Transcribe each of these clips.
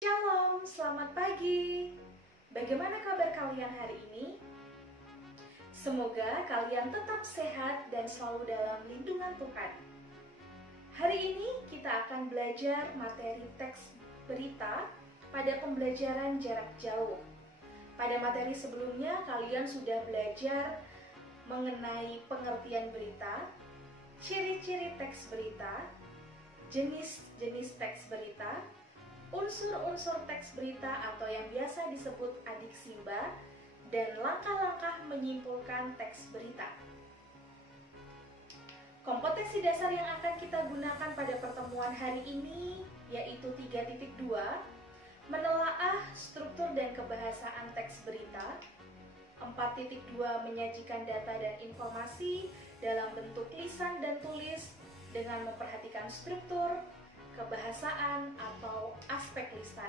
Shalom, selamat pagi. Bagaimana kabar kalian hari ini? Semoga kalian tetap sehat dan selalu dalam lindungan Tuhan. Hari ini kita akan belajar materi teks berita pada pembelajaran jarak jauh. Pada materi sebelumnya kalian sudah belajar mengenai pengertian berita, ciri-ciri teks berita, jenis-jenis teks berita, unsur-unsur teks berita atau yang biasa disebut adik simba, dan langkah-langkah menyimpulkan teks berita. Kompetensi dasar yang akan kita gunakan pada pertemuan hari ini yaitu 3.2, menelaah struktur dan kebahasaan teks berita. 4.2, menyajikan data dan informasi dalam bentuk lisan dan tulis dengan memperhatikan struktur, kebahasaan, atau aspek lisan.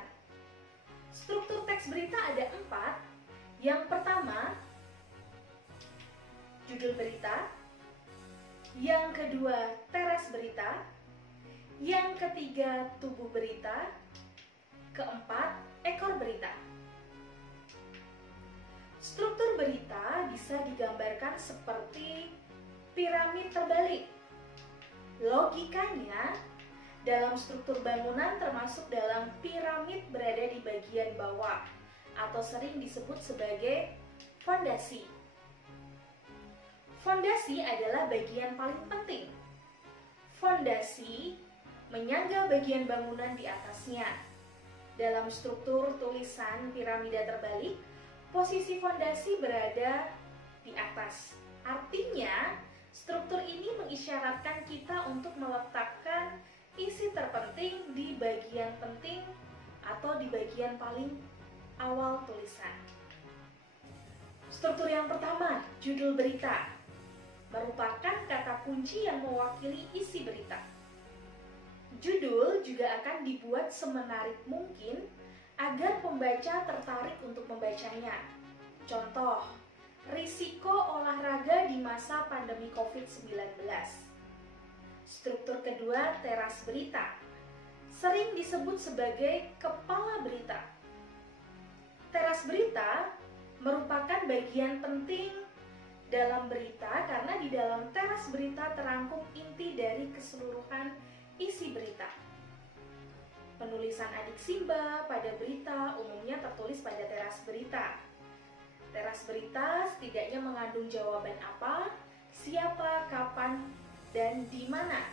Struktur teks berita ada 4. Yang pertama, judul berita. Yang kedua, teras berita. Yang ketiga, tubuh berita. Keempat, ekor berita. Struktur berita bisa digambarkan seperti piramid terbalik. Logikanya, dalam struktur bangunan termasuk dalam piramid berada di bagian bawah atau sering disebut sebagai fondasi. Fondasi adalah bagian paling penting. Fondasi menyangga bagian bangunan di atasnya. Dalam struktur tulisan piramida terbalik, posisi fondasi berada di atas. Artinya, struktur ini mengisyaratkan kita untuk meletakkan isi terpenting di bagian penting atau di bagian paling awal tulisan. Struktur yang pertama, judul berita, merupakan kata kunci yang mewakili isi berita. Judul juga akan dibuat semenarik mungkin agar pembaca tertarik untuk membacanya. Contoh, risiko olahraga di masa pandemi COVID-19. Struktur kedua, teras berita, sering disebut sebagai kepala berita. Teras berita merupakan bagian penting dalam berita karena di dalam teras berita terangkum inti dari keseluruhan isi berita. Penulisan adik simba pada berita umumnya tertulis pada teras berita. Teras berita setidaknya mengandung jawaban apa, siapa, kapan, dan di mana.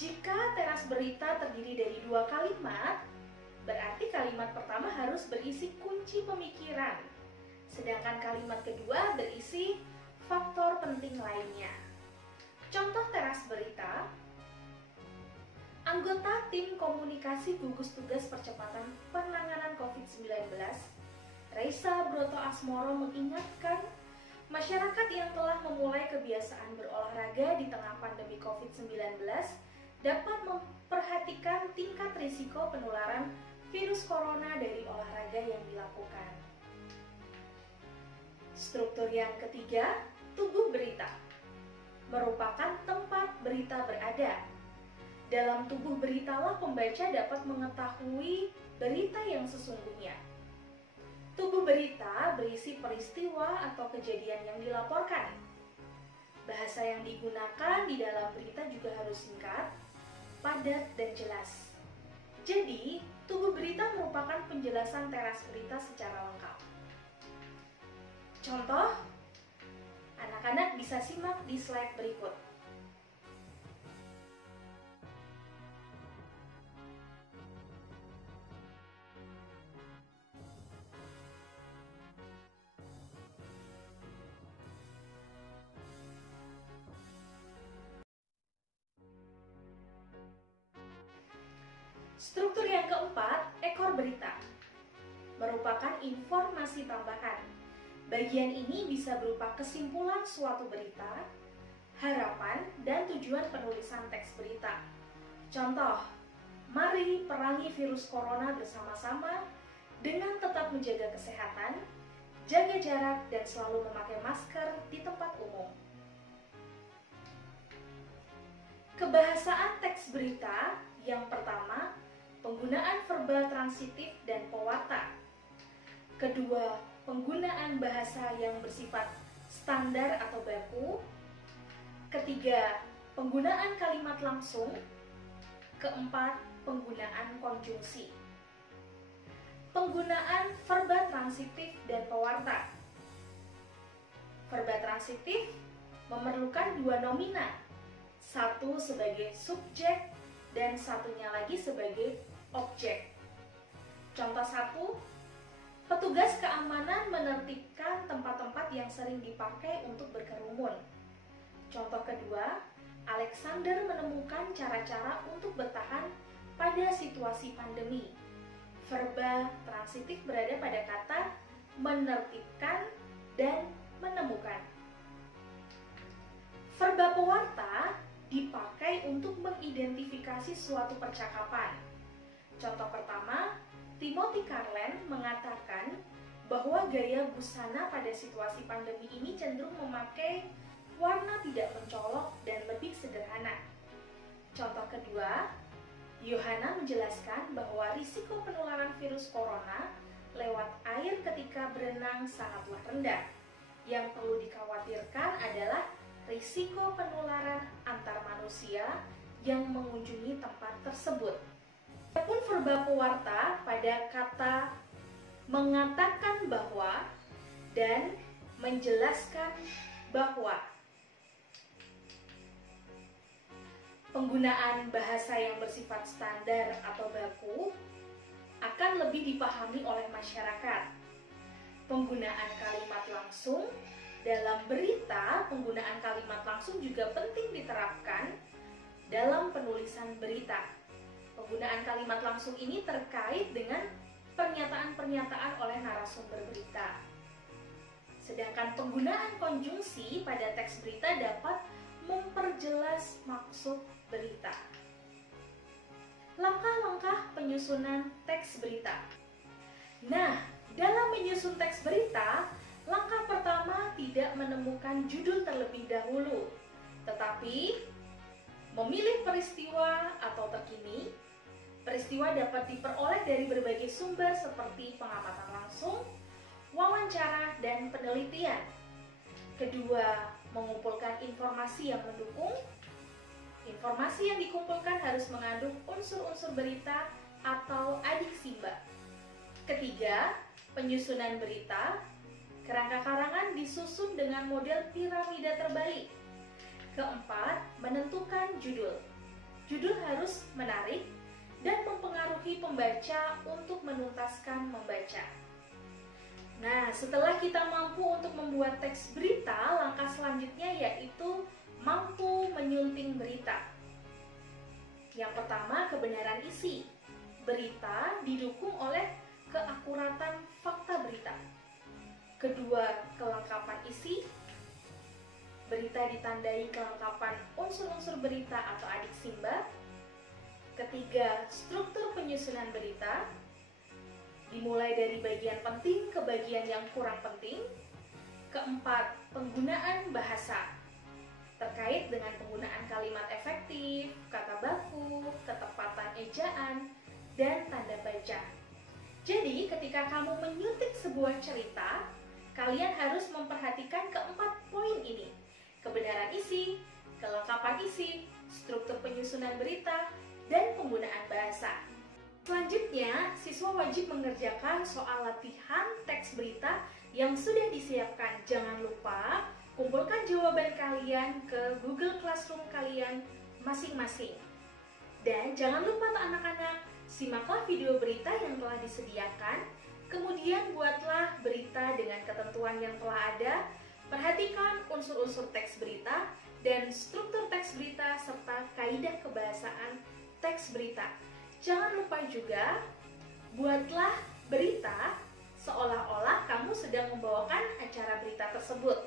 Jika teras berita terdiri dari 2 kalimat, berarti kalimat pertama harus berisi kunci pemikiran, sedangkan kalimat kedua berisi faktor penting lainnya. Contoh teras berita, anggota tim komunikasi gugus tugas percepatan penanganan COVID-19, Reisa Broto Asmoro, mengingatkan masyarakat yang telah memulai kebiasaan berolahraga di tengah pandemi COVID-19 dapat memperhatikan tingkat risiko penularan virus corona dari olahraga yang dilakukan. Struktur yang ketiga, tubuh berita, merupakan tempat berita berada. Dalam tubuh beritalah pembaca dapat mengetahui berita yang sesungguhnya. Tubuh berita berisi peristiwa atau kejadian yang dilaporkan. Bahasa yang digunakan di dalam berita juga harus singkat, padat, dan jelas. Jadi, tubuh berita merupakan penjelasan teras berita secara lengkap. Contoh, anak-anak bisa simak di slide berikut. Struktur yang keempat, ekor berita, merupakan informasi tambahan. Bagian ini bisa berupa kesimpulan suatu berita, harapan, dan tujuan penulisan teks berita. Contoh, mari perangi virus corona bersama-sama dengan tetap menjaga kesehatan, jaga jarak, dan selalu memakai masker di tempat umum. Kebahasaan teks berita yang pertama, penggunaan verba transitif dan pewarta. Kedua, penggunaan bahasa yang bersifat standar atau baku. Ketiga, penggunaan kalimat langsung. Keempat, penggunaan konjungsi. Penggunaan verba transitif dan pewarta. Verba transitif memerlukan dua nomina, satu sebagai subjek dan satunya lagi sebagai objek. Contoh satu, petugas keamanan menertibkan tempat-tempat yang sering dipakai untuk berkerumun. Contoh kedua, Alexander menemukan cara-cara untuk bertahan pada situasi pandemi. Verba transitif berada pada kata menertibkan dan menemukan. Verba pewarta dipakai untuk mengidentifikasi suatu percakapan. Contoh pertama, Timothy Carlin mengatakan bahwa gaya busana pada situasi pandemi ini cenderung memakai warna tidak mencolok dan lebih sederhana. Contoh kedua, Yohana menjelaskan bahwa risiko penularan virus corona lewat air ketika berenang sangatlah rendah. Yang perlu dikhawatirkan adalah risiko penularan antar manusia yang mengunjungi tempat tersebut. Adapun verba pewarta pada kata mengatakan bahwa dan menjelaskan bahwa. Penggunaan bahasa yang bersifat standar atau baku akan lebih dipahami oleh masyarakat. Penggunaan kalimat langsung dalam berita, penggunaan kalimat langsung juga penting diterapkan dalam penulisan berita. Penggunaan kalimat langsung ini terkait dengan pernyataan-pernyataan oleh narasumber berita. Sedangkan penggunaan konjungsi pada teks berita dapat memperjelas maksud berita. Langkah-langkah penyusunan teks berita. Nah, dalam menyusun teks berita, langkah pertama tidak menemukan judul terlebih dahulu, tetapi memilih peristiwa atau terkini. Peristiwa dapat diperoleh dari berbagai sumber seperti pengamatan langsung, wawancara, dan penelitian. Kedua, mengumpulkan informasi yang mendukung. Informasi yang dikumpulkan harus mengandung unsur-unsur berita atau adiksimba. Ketiga, penyusunan berita. Kerangka karangan disusun dengan model piramida terbalik. Keempat, menentukan judul. Judul harus menarik dan mempengaruhi pembaca untuk menuntaskan membaca. Nah, setelah kita mampu untuk membuat teks berita, langkah selanjutnya yaitu mampu menyunting berita. Yang pertama, kebenaran isi. Berita didukung oleh keakuratan fakta berita. Kedua, kelengkapan isi. Berita ditandai kelengkapan unsur-unsur berita atau adiksimba. Ketiga, struktur penyusunan berita. Dimulai dari bagian penting ke bagian yang kurang penting. Keempat, penggunaan bahasa. Terkait dengan penggunaan kalimat efektif, kata baku, ketepatan ejaan, dan tanda baca. Jadi, ketika kamu menyuntik sebuah cerita, kalian harus memperhatikan keempat poin ini. Kebenaran isi, kelengkapan isi, struktur penyusunan berita, dan penggunaan bahasa. Selanjutnya, siswa wajib mengerjakan soal latihan teks berita yang sudah disiapkan. Jangan lupa kumpulkan jawaban kalian ke Google Classroom kalian masing-masing. Dan jangan lupa anak-anak, simaklah video berita yang telah disediakan. Kemudian buatlah berita dengan ketentuan yang telah ada. Perhatikan unsur-unsur teks berita dan struktur teks berita serta kaidah kebahasaan teks berita. Jangan lupa juga buatlah berita seolah-olah kamu sedang membawakan acara berita tersebut.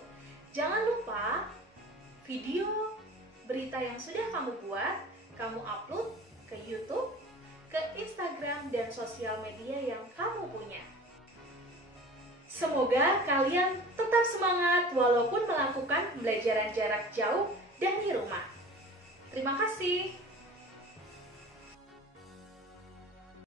Jangan lupa video berita yang sudah kamu buat, kamu upload ke YouTube, ke Instagram, dan sosial media yang kamu punya. Semoga kalian tetap semangat walaupun melakukan pembelajaran jarak jauh dari rumah. Terima kasih.